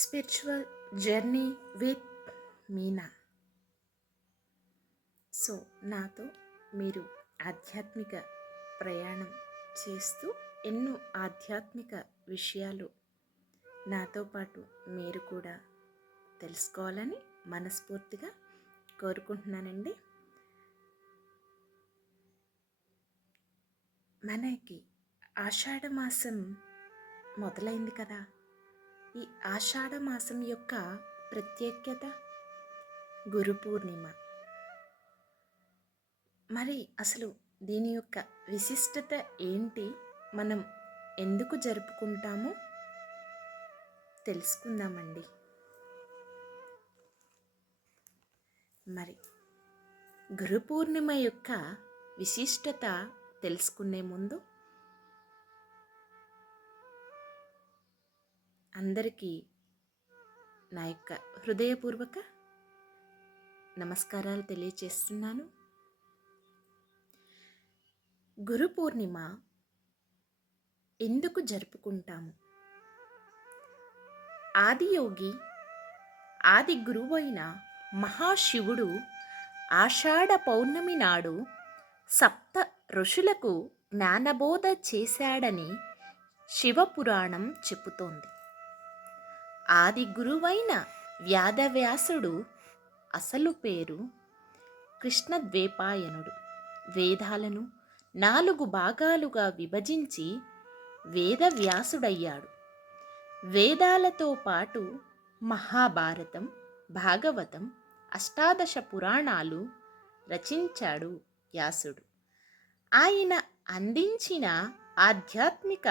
Spiritual journey with Meena. So నాతో మీరు ఆధ్యాత్మిక ప్రయాణం చేస్తూ ఎన్నో ఆధ్యాత్మిక విషయాలు నాతో పాటు మీరు కూడా తెలుసుకోవాలని మనస్ఫూర్తిగా కోరుకుంటున్నానండి. మనకి ఆషాఢ మాసం మొదలైంది కదా. ఈ ఆషాఢ మాసం యొక్క ప్రత్యేకత గురు పూర్ణిమ. మరి అసలు దీని యొక్క విశిష్టత ఏంటి, మనం ఎందుకు జరుపుకుంటామో తెలుసుకుందామండి. మరి గురు పూర్ణిమ యొక్క విశిష్టత తెలుసుకునే ముందు అందరికీ నా యొక్క హృదయపూర్వక నమస్కారాలు తెలియచేస్తున్నాను. గురు పూర్ణిమ ఎందుకు జరుపుకుంటాము? ఆదియోగి, ఆది గురువైన మహాశివుడు ఆషాఢ పౌర్ణమి నాడు సప్త ఋషులకు జ్ఞానబోధ చేశాడని శివపురాణం చెబుతోంది. ఆది గురువైన వ్యాధవ్యాసుడు అసలు పేరు కృష్ణద్వైపాయనుడు. వేదాలను 4 భాగాలుగా విభజించి వేదవ్యాసుడయ్యాడు. వేదాలతో పాటు మహాభారతం, భాగవతం, అష్టాదశ పురాణాలు రచించాడు వ్యాసుడు. ఆయన అందించిన ఆధ్యాత్మిక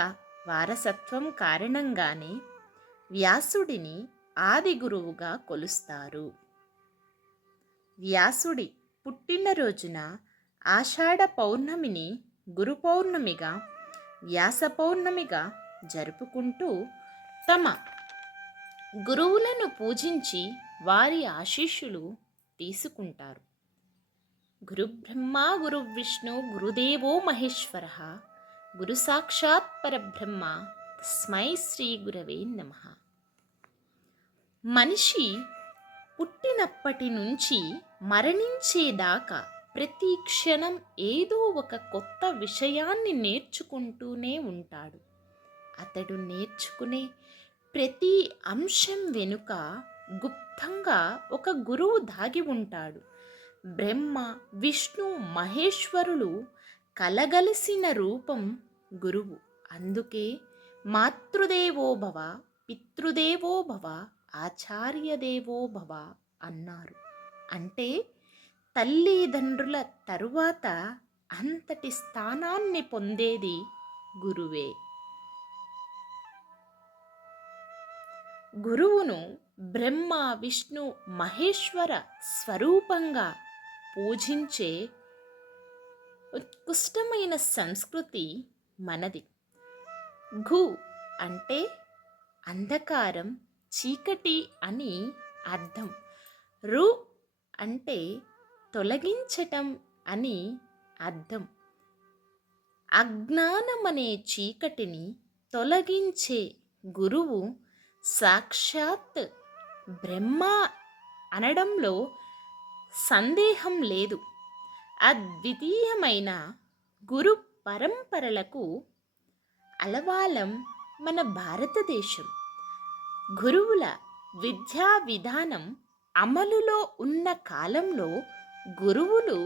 వారసత్వం కారణంగానే వ్యాసుడిని ఆది గురువుగా కొలుస్తారు. వ్యాసుడి పుట్టినరోజున ఆషాఢ పౌర్ణమిని గురు పౌర్ణమిగా, వ్యాస పౌర్ణమిగా జరుపుకుంటూ తమ గురువులను పూజించి వారి ఆశీస్సులు తీసుకుంటారు. గురు బ్రహ్మ గురు విష్ణు గురుదేవో మహేశ్వర గురు సాక్షాత్ పరబ్రహ్మ తస్మై శ్రీ గురవే నమః. మనిషి పుట్టినప్పటి నుంచి మరణించేదాకా ప్రతి క్షణం ఏదో ఒక కొత్త విషయాన్ని నేర్చుకుంటూనే ఉంటాడు. అతడు నేర్చుకునే ప్రతి అంశం వెనుక గుప్తంగా ఒక గురువు దాగి ఉంటాడు. బ్రహ్మ, విష్ణు, మహేశ్వరులు కలగలిసిన రూపం గురువు. అందుకే మాతృదేవో భవ, పితృదేవో భవ, ఆచార్యదేవో భవ అన్నారు. అంటే తల్లిదండ్రుల తరువాత అంతటి స్థానాన్ని పొందేది గురువే. గురువును బ్రహ్మ, విష్ణు, మహేశ్వర స్వరూపంగా పూజించే ఉత్కృష్టమైన సంస్కృతి మనది. ఘు అంటే అంధకారం, చీకటి అని అర్థం. రు అంటే తొలగించటం అని అర్థం. అజ్ఞానమనే చీకటిని తొలగించే గురువు సాక్షాత్ బ్రహ్మ అనడంలో సందేహం లేదు. అద్వితీయమైన గురు పరంపరలకు అలవాలం మన భారతదేశం. గురువుల విద్యా విధానం అమలులో ఉన్న కాలంలో గురువులు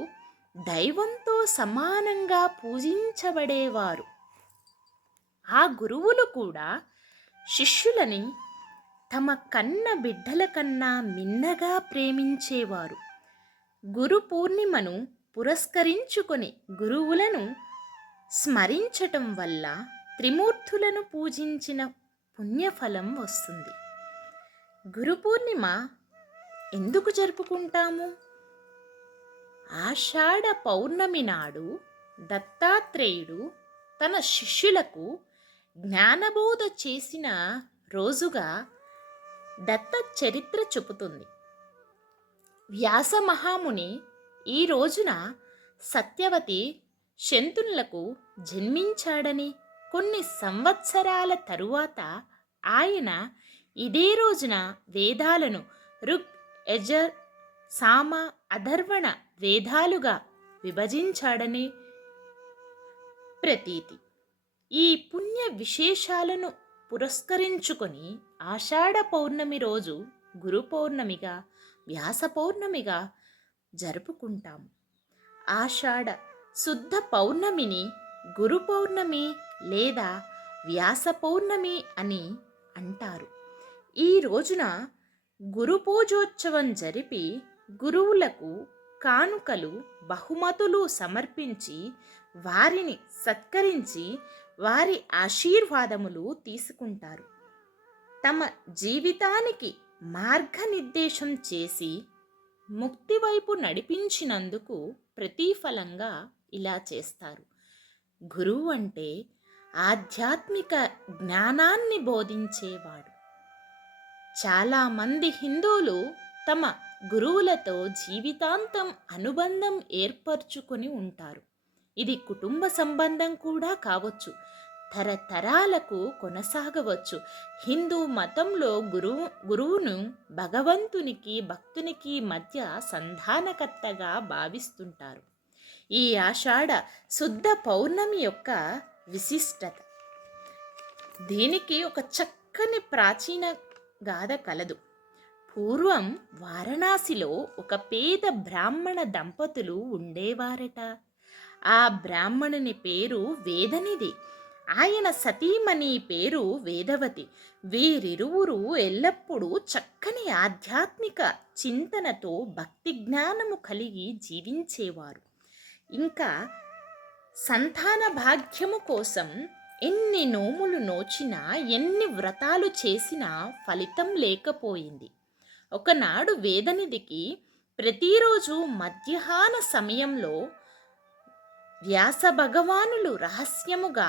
దైవంతో సమానంగా పూజించబడేవారు. ఆ గురువులు కూడా శిష్యులని తమ కన్న బిడ్డల కన్నా మిన్నగా ప్రేమించేవారు. గురు పూర్ణిమను పురస్కరించుకొని గురువులను స్మరించటం వల్ల త్రిమూర్తులను పూజించిన పుణ్యఫలం వస్తుంది. గురు పూర్ణిమ ఎందుకు జరుపుకుంటాము? ఆషాఢ పౌర్ణమి నాడు దత్తాత్రేయుడు తన శిష్యులకు జ్ఞానబోధ చేసిన రోజుగా దత్త చరిత్ర చెబుతుంది. వ్యాస మహాముని ఈ రోజున సత్యవతి శంతనులకు జన్మించాడని, కొన్ని సంవత్సరాల తరువాత ఆయన ఇదే రోజున వేదాలను ఋగ్, యజుర్, సామ, అథర్వణ వేదాలుగా విభజించాడని ప్రతీతి. ఈ పుణ్య విశేషాలను పురస్కరించుకొని ఆషాఢ పౌర్ణమి రోజు గురు పౌర్ణమిగా, వ్యాస పౌర్ణమిగా జరుపుకుంటాము. ఆషాఢ శుద్ధ పౌర్ణమిని గురు పౌర్ణమి లేదా వ్యాస పౌర్ణమి అని అంటారు. ఈ రోజున గురు పూజోత్సవం జరిపి గురువులకు కానుకలు, బహుమతులు సమర్పించి వారిని సత్కరించి వారి ఆశీర్వాదములు తీసుకుంటారు. తమ జీవితానికి మార్గనిర్దేశం చేసి ముక్తి వైపు నడిపించినందుకు ప్రతిఫలంగా ఇలా చేస్తారు. గురువు అంటే ఆధ్యాత్మిక జ్ఞానాన్ని బోధించేవాడు. చాలామంది హిందువులు తమ గురువులతో జీవితాంతం అనుబంధం ఏర్పరచుకొని ఉంటారు. ఇది కుటుంబ సంబంధం కూడా కావచ్చు, తరతరాలకు కొనసాగవచ్చు. హిందూ మతంలో గురువును భగవంతునికి భక్తునికి మధ్య సంధానకర్తగా భావిస్తుంటారు. ఈ ఆషాఢ శుద్ధ పౌర్ణమి యొక్క విశిష్టత. దీనికి ఒక చక్కని ప్రాచీన గాథ కలదు. పూర్వం వారణాసిలో ఒక పేద బ్రాహ్మణ దంపతులు ఉండేవారట. ఆ బ్రాహ్మణుని పేరు వేదనిధి, ఆయన సతీమణి పేరు వేదవతి. వీరిరువురు ఎల్లప్పుడూ చక్కని ఆధ్యాత్మిక చింతనతో భక్తి జ్ఞానము కలిగి జీవించేవారు. ఇంకా సంతాన భాగ్యము కోసం ఎన్ని నోములు నోచినా, ఎన్ని వ్రతాలు చేసినా ఫలితం లేకపోయింది. ఒకనాడు వేదనిధికి ప్రతిరోజు మధ్యాహ్న సమయంలో వ్యాస భగవానులు రహస్యముగా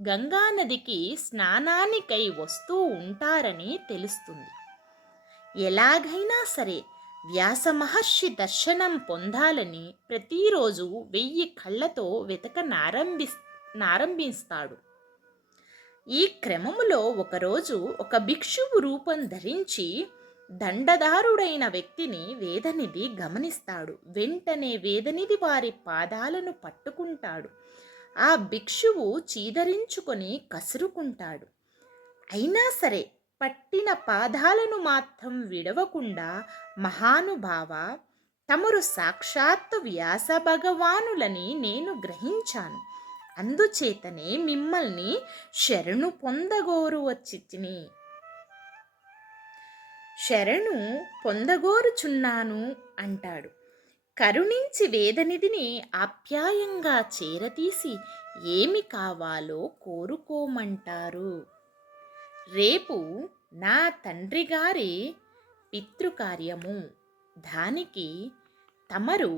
గంగానదికి స్నానానికై వస్తూ ఉంటారని తెలుస్తుంది. ఎలాగైనా సరే వ్యాస మహర్షి దర్శనం పొందాలని ప్రతిరోజు 1000 కళ్ళతో వెతకనారంభిస్తాడు. ఈ క్రమములో ఒకరోజు ఒక భిక్షువు రూపం ధరించి దండదారుడైన వ్యక్తిని వేదనిధి గమనిస్తాడు. వెంటనే వేదనిధి వారి పాదాలను పట్టుకుంటాడు. ఆ భిక్షువు చీదరించుకొని కసురుకుంటాడు. అయినా సరే పట్టిన పాదాలను మాత్రం విడవకుండా, మహానుభావ, తమరు సాక్షాత్తు వ్యాస భగవానులని నేను గ్రహించాను, అందుచేతనే మిమ్మల్ని శరణు పొందగోరుచున్నాను అంటాడు. కరుణించి వేదనిధిని ఆప్యాయంగా చేరతీసి ఏమి కావాలో కోరుకోమంటారు. రేపు నా తండ్రి గారి పితృకార్యము, దానికి తమరు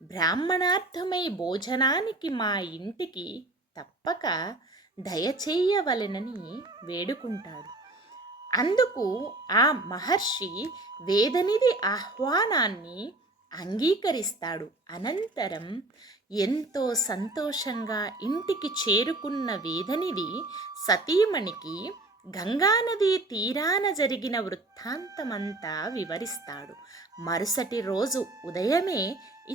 బ్రాహ్మణార్థమై భోజనానికి మా ఇంటికి తప్పక దయచేయవలెనని వేడుకుంటాడు. అందుకు ఆ మహర్షి వేదనిధి ఆహ్వానాన్ని అంగీకరిస్తాడు. అనంతరం ఎంతో సంతోషంగా ఇంటికి చేరుకున్న వేదనిధి సతీమణికి గంగానది తీరాన జరిగిన వృత్తాంతమంతా వివరిస్తాడు. మరుసటి రోజు ఉదయమే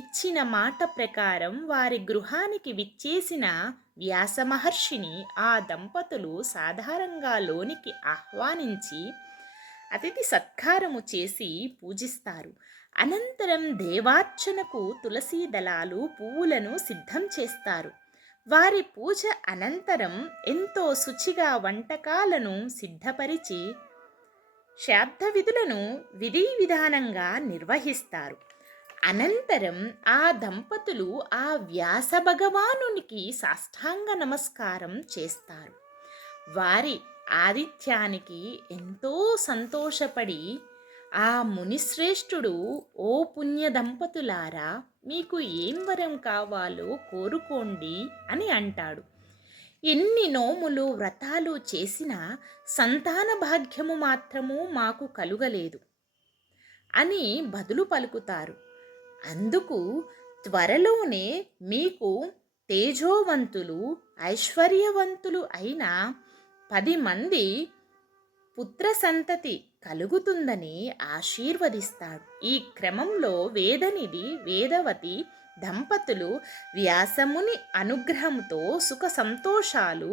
ఇచ్చిన మాట ప్రకారం వారి గృహానికి విచ్చేసిన వ్యాస మహర్షిని ఆ దంపతులు సాధారణంగా లోనికి ఆహ్వానించి అతిథి సత్కారము చేసి పూజిస్తారు. అనంతరం దేవార్చనకు తులసీ దళాలు, పువ్వులను సిద్ధం చేస్తారు. వారి పూజ అనంతరం ఎంతో శుచిగా వంటకాలను సిద్ధపరిచి శ్రాద్ధ విధులను విధి విధానంగా నిర్వహిస్తారు. అనంతరం ఆ దంపతులు ఆ వ్యాస భగవానునికి సాష్టాంగ నమస్కారం చేస్తారు. వారి ఆతిథ్యానికి ఎంతో సంతోషపడి ఆ మునిశ్రేష్ఠుడు, ఓ పుణ్య దంపతులారా, మీకు ఏం వరం కావాలో కోరుకోండి అని అంటాడు. ఎన్ని నోములు వ్రతాలు చేసినా సంతాన భాగ్యము మాత్రము మాకు కలుగలేదు అని బదులు పలుకుతారు. అందుకు త్వరలోనే మీకు తేజోవంతులు, ఐశ్వర్యవంతులు అయిన 10 మంది పుత్ర సంతతి కలుగుతుందని ఆశీర్వదిస్తాడు. ఈ క్రమంలో వేదనిధి వేదవతి దంపతులు వ్యాసముని అనుగ్రహంతో సుఖ సంతోషాలు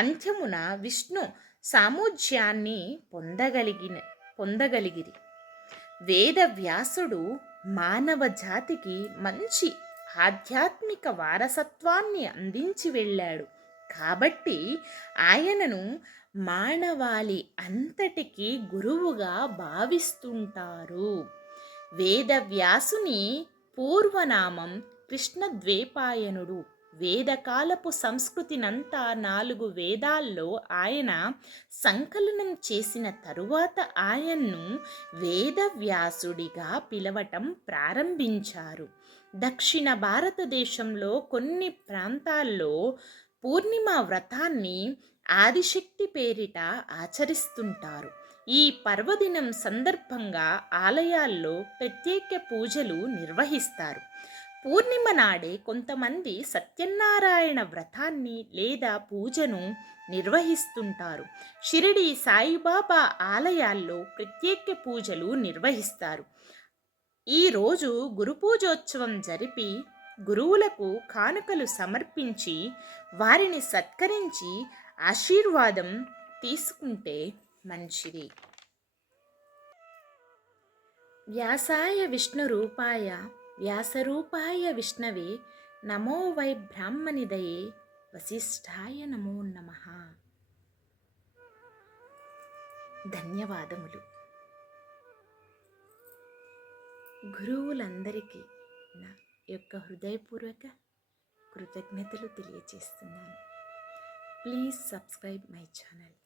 అంత్యమున విష్ణు సాముజ్యాన్ని పొందగలిగిరి. వేద వ్యాసుడు మానవ జాతికి మంచి ఆధ్యాత్మిక వారసత్వాన్ని అందించి వెళ్ళాడు. కాబట్టి ఆయనను మానవాళి అంతటికి గురువుగా భావిస్తుంటారు. వేదవ్యాసుని పూర్వనామం కృష్ణద్వైపాయనుడు. వేదకాలపు సంస్కృతినంతా 4 వేదాల్లో ఆయన సంకలనం చేసిన తరువాత ఆయన్ను వేదవ్యాసుడిగా పిలవటం ప్రారంభించారు. దక్షిణ భారతదేశంలో కొన్ని ప్రాంతాల్లో పూర్ణిమ వ్రతాన్ని ఆదిశక్తి పేరిట ఆచరిస్తుంటారు. ఈ పర్వదినం సందర్భంగా ఆలయాల్లో ప్రత్యేక పూజలు నిర్వహిస్తారు. పూర్ణిమ నాడే కొంతమంది సత్యనారాయణ వ్రతాన్ని లేదా పూజను నిర్వహిస్తుంటారు. షిరిడి సాయిబాబా ఆలయాల్లో ప్రత్యేక పూజలు నిర్వహిస్తారు. ఈరోజు గురు పూజోత్సవం జరిపి గురువులకు కానుకలు సమర్పించి వారిని సత్కరించి ఆశీర్వాదం తీసుకుంటే మంచిది. వ్యాసాయ విష్ణురూపాయ వ్యాసరూపాయ విష్ణవే నమో వై బ్రాహ్మణిదయే వశిష్ఠాయ నమో నమః. ధన్యవాదములు. గురువులందరికీ నా యొక్క హృదయపూర్వక కృతజ్ఞతలు తెలియజేస్తున్నాను. Please subscribe my channel.